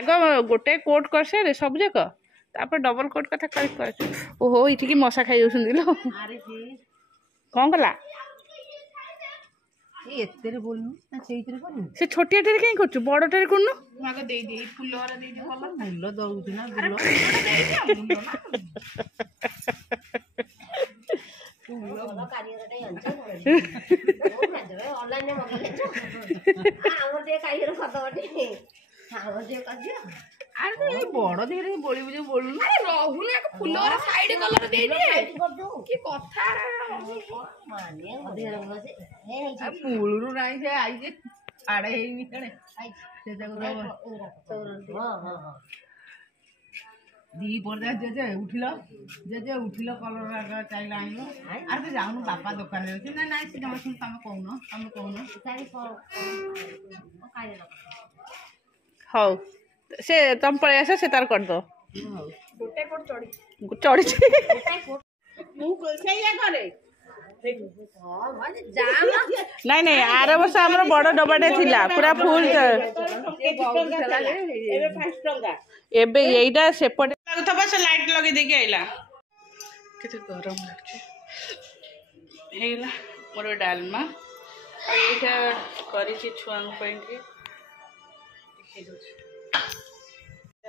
आग गोटे कोट कर से सब जाक तापर डबल कोट कथा कर ओहो इठिकी मशा खाई जाउछन लो कौन कला से छोटिया टेरे कहीं करछु बड़ टेरे करनु आगे दे दे फूल हरा दे दे फूल दउछु ना फूल दे दे फूल कार्य ऑनलाइन अरे ये बड़ धीरे बोली बुझे बोलू अरे रहु ना फूल और साइड कलर दे दिए की कथा माने अधे रंग से हे फूल रु नाही से आई जे आड़े हे नि कणे से जगह हां हां दी पर जे उठिलो कलर आगा चाइला आइलो अरे तो जाउनु बापा दुकान रे छै ना नाइ से जमा तुम कहूनो सारी को काई हौ से तुम पळे आस से तार कर दो गोटे कोट चढ़ी गोटे कोट मु सेया करे नहीं नहीं आर वर्ष हमर बड़ डबाटे थिला पूरा फुल एबे एइटा सेपटे लागथबा से लाइट लगे देके आइला केते गरम लागछ हेला मोर डालमा एइटा करी छी छुआंग पइन के देखि दो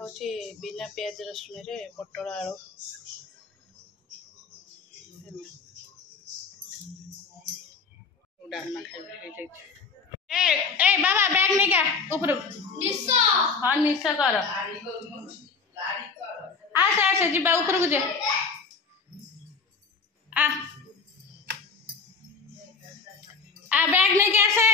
होची बिना प्याज रसुन रे पटल आलू डालमा खाइ ए ए बाबा बैग नहीं क्या ऊपर निस्सा हां निस्सा कर आसे जीबा ऊपर को जे आ बैग नहीं क्या से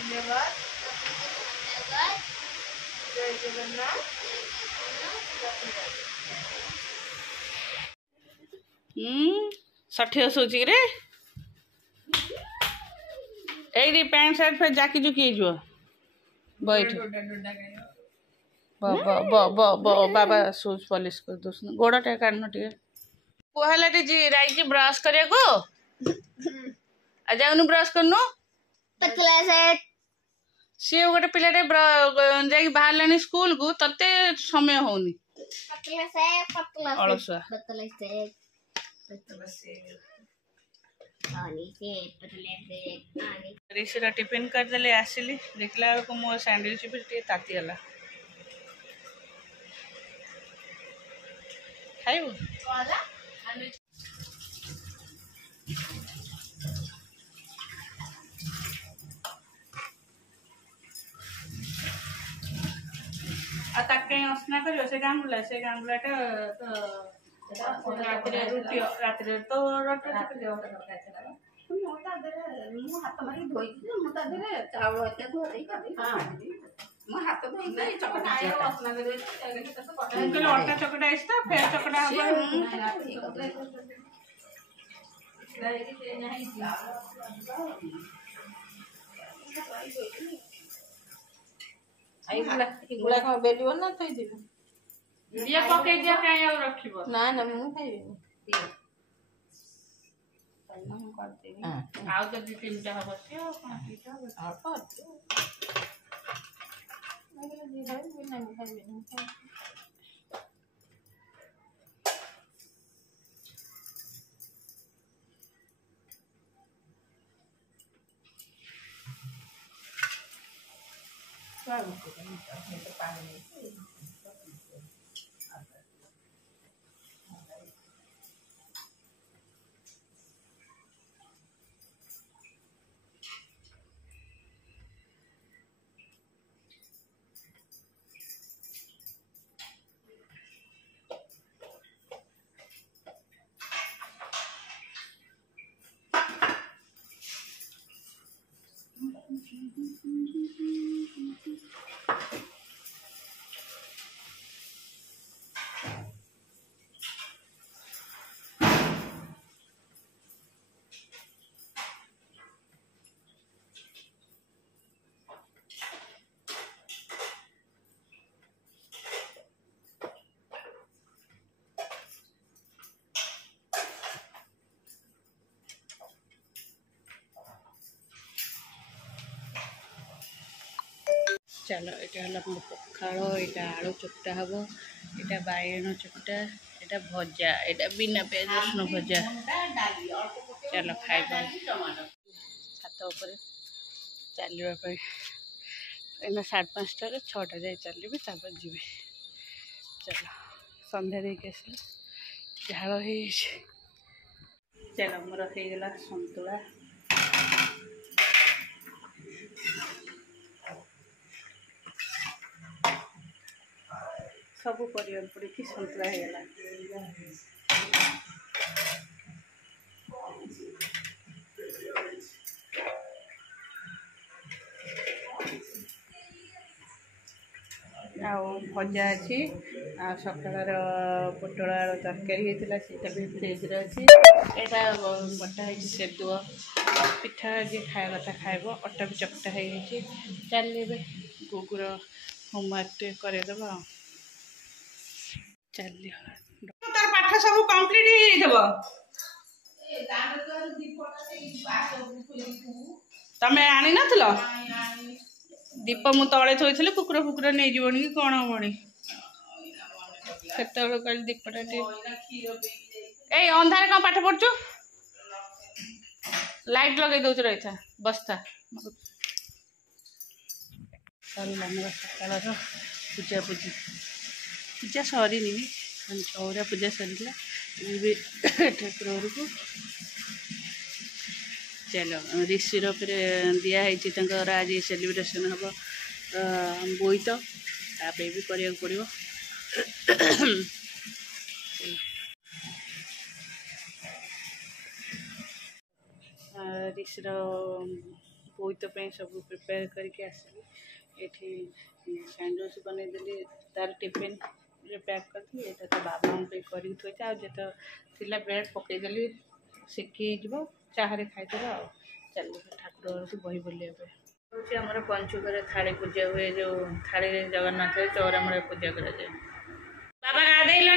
धन्यवाद जय जगन्नाथ षठी सोची रे एडी पैंट शर्ट पे जाकी जुकी जो बैठ बाबा शूज पॉलिश कर दोस गोड़टा कान टे कहला जी राई ब्रश करे को आ जाउनु ब्रश करनु पतला सेट सी गोटे पिलाटे जाई बाहर स्कूल को तते समय होनी अलसुआ ऋषिरा टिफिन करदे आसिली देखला बेलू मो सैंडविच भी टे तातीगला खाइबू कहीं असना कर से गांगुलाटा तो रात तो अटा चकटा फेर चकटा गुला को बेलियो ना थई दिबो दिया पके दिया काई और रखिबो ना ना मु खाइबे पन्ना हम कर देबी आउ तो दि तीनटा हबो से कोन कीटा अल्प अरे दि भाई ना खाइबे चलो यहाँ पखाड़ यहाँ आलू चकटा हम यहाँ बैगन चकटा यहाँ भजा यहाँ बिना प्याज रसुण भजा चलो खाइबा छात उपर चलवाई एना 5:30 6टा जाए चलिए तापर जी चलो सन्ध्या देके आसले झाड़ हो चलो मोर हो गला सतुला सब परिवार पड़ी सतुला हो गला भजा अच्छी सकाल पोटल आलू तरकारी होता है भी फ्रिज अच्छी यहाँ बटा से दुआ पिठा जी खाया कथा खाइब अटा भी चकटा हो चलिए गुगुर होमवर्क करदेव चल तार पाठ सब कम्प्लीट तमें आनी न दीप मु तले थोड़ी कुकुर फुकुर नहीं जीवनी कि कौन हमारी से कल दीपटा ए अंधार कौन पाठ पढ़ु लाइट लगे दौच रही था बस्ता सरला मोर सकाल पूजा पूजी पूजा सरनी चौरा पूजा सरला ठाकुर को चलो ऋषिर दिखाई आज सेलिब्रेशन हम बोईत ताप भी करा पड़ो ऋषिर बोईत सब प्रिपेयर करके आसली ये सैंडविच बनईदेली तार टिफिन पैक करती है तो बाबा कर थोड़ा ब्रेड पकईदेली सिकी चाहे खाईदेव चल ठाकुर को बही बुले हूँ आमर पंचुक थाली पूजा हुए जो थाली जगन्नाथ चौरा मूल पूजा कर बाबा गाधेल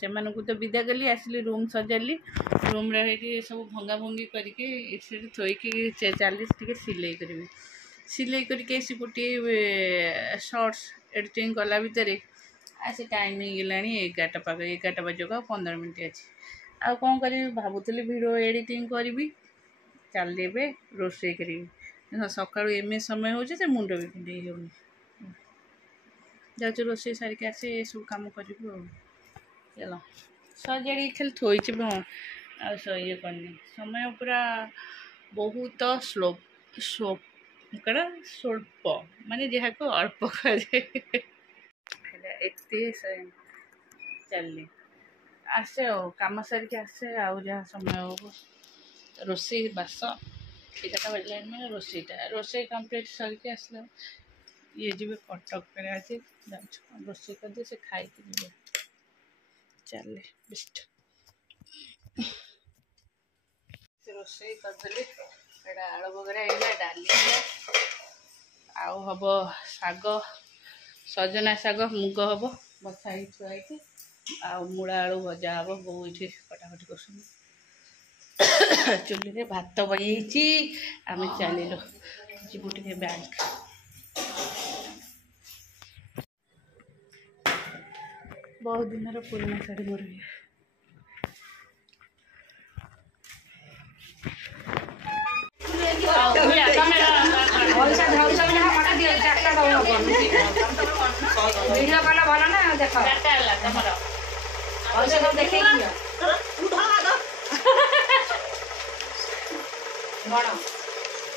से तो विदा कली आसली रूम सजाली रूम रही सब भंगा भंगी करके थोईकी चली सिलाई करी सिलाई करके गोटे शॉर्ट्स एडिटिंग कला भितर आसे टाइम गला 11टा पाख 11टा बजे 15 मिनट अच्छी आ कौन करी भावुली वीडियो एडिटिंग करी चल रोसे करी सका एम समय हो मुंड भी कुंडे होनी जाऊँ रोसे सारिक आसे सब कम कर चलो सजाड़ी खाली थोड़ी ये करनी समय पूरा बहुत स्वल्प माने जहाँ को अल्प करे चलनी आसे कम सारिक आसे आ समय हो रोसे बास 11टा बजला मैंने रोसे कम्प्लीट सरिक आसला ये जी कटक आज रोसे करदे से खाई जी चल बेस्ट रोसे करदेली आलू बगरा डाली आउ हम शाग सजना शाग मुग हम बसा छुआई मूला आलू भजा हम बो ये कटाकटी कर चुली भात बनी आम चलू जीव टे बैंक बहुत दिन पुराना शाढ़ी मोर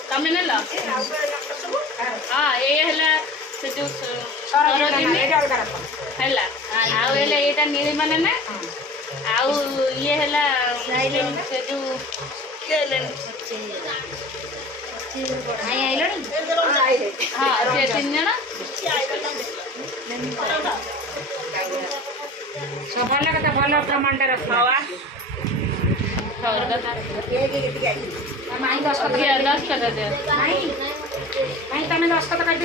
तमें नेल हाँ ये से जो है नीली माने ना आउ ये है से जो हाँ से 3 जन भल कथा भल प्रमाण रखवा दस टका दे तुम 10 टका कर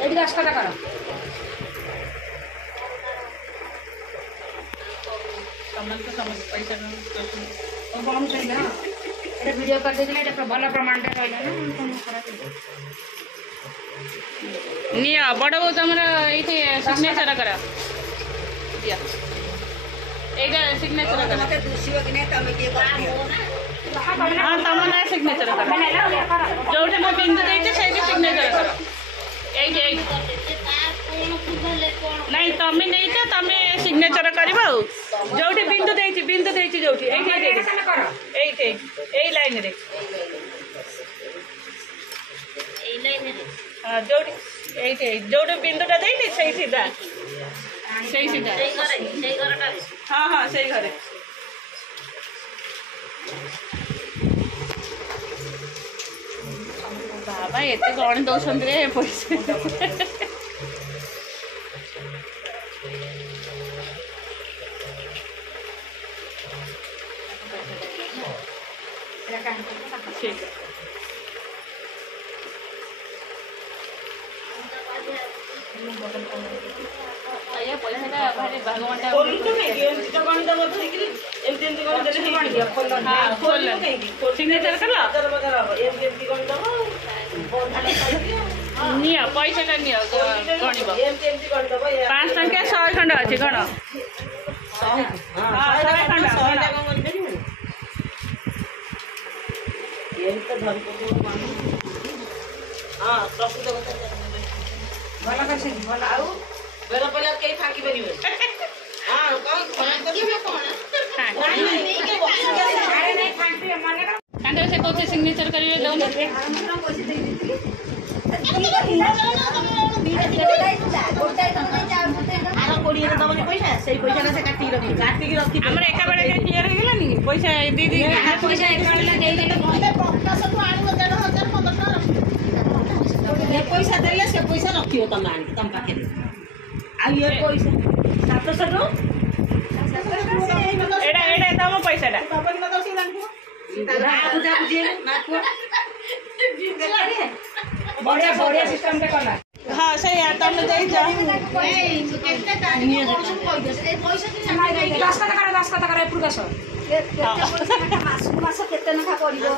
ये 10 टका कर ସମସ୍ତେ ସମସ୍ତେ ପଇସା बंद कर वीडियो कर देते भल प्रमाण रहा ना निया बड़ बो तुम ये सिग्नेचर कर এইটা সিগনেচার কর মতে দুসিও কি নাই তুমি কি করছো हां तुम ना सिग्नेचर कर जोटे मैं बिंदु देते सेठी सिग्नेचर कर এই नहीं तमें नहीं तो तमें सिग्नेचर करबो जोटे बिंदु देती जोटी এই लाइन रे हां जोटी जोटे बिंदुटा देती सही सीधा हाँ हाँ सही घरे बाबा एत गणी दौरान पैसा ठीक है पैसा भारी भगवान सिग्नेचर कर निया पैसा निया गणब 5 टंका 100 खंड अच्छी गण भल कर भल आउ बेर पले कई फाकी परिबे हां कोन अरे नहीं फाकी माने कांदे से कोचे सिग्नेचर करिवे दउन पैसा से काटी रखी हमर एका बेले के क्लियर हो गेला नी पैसा दी पैसा एका बेले दे दे बक्का सब आनु 1500 ये पैसा देले से पैसा रखियो तुम आन तुम पाके आ ये पैसा 700 एडा तम पैसाटा बाबा मत से लान बुझा बुझे ना को बढ़िया सिस्टम पे करना हाँ सही है तुम दे जा मास केते नखा पड़िबो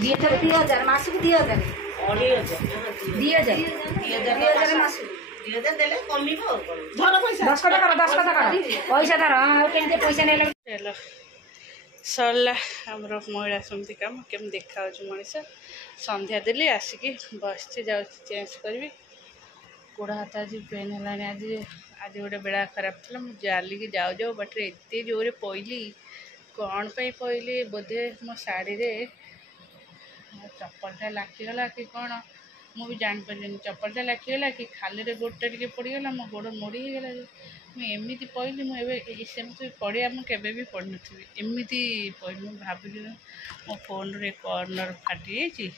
2000 मासक 2000 मास 2000 देले कमिबो धर पैसा 10 टका पैसा धर केनते पैसा नै चलो सरला हमरो महिला समिति काम केम देखा मनीष संध्या देली आसिकी बस चेंज करी गोड़ हाथ आज पेन है आज आज गोटे बेड़ा खराब था मुझे जाली की जाऊ जाऊ बाटे एत जोरे पईली कौन पे पईली बोधे मो शाढ़ी रे चप्पलटा लाखीगला कि कौन मुझे जापारे चप्पलटा लाखीगला कि खाली रे गोड़टा टे पड़गला मो गोड़ मोड़ी गला मुझे पईली मुझे पड़िया मुझे भी पड़ नी एमती पईली मुझे भाविली मो फोन रे कर्नर फाटी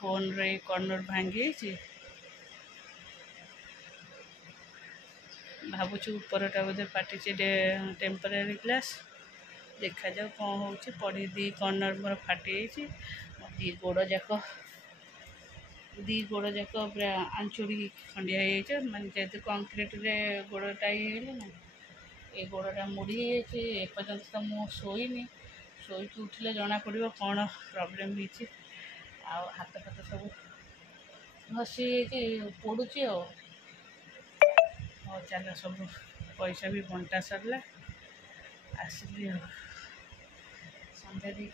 फोन रे कर्नर भांगी भावुँ उपरटा बोधे फाटी टेम्पररी ग्लास देखा जाओ कौन हो पड़ी दी कर्नर मोर फाटी दी गोड़ जाक पूरा आंचुड़ी खंडिया माने जेहेतु कंक्रीट रे गोड़टा ये ना ये गोड़टा मुड़ी एपर्तंत तो मुझे शोनी शोक उठिले जना पड़ो कौन प्रोब्लेम होती हाथ फाथ सब घसी पड़ुची चल सब पैसा भी बंटा सरला आसिली संध्या दी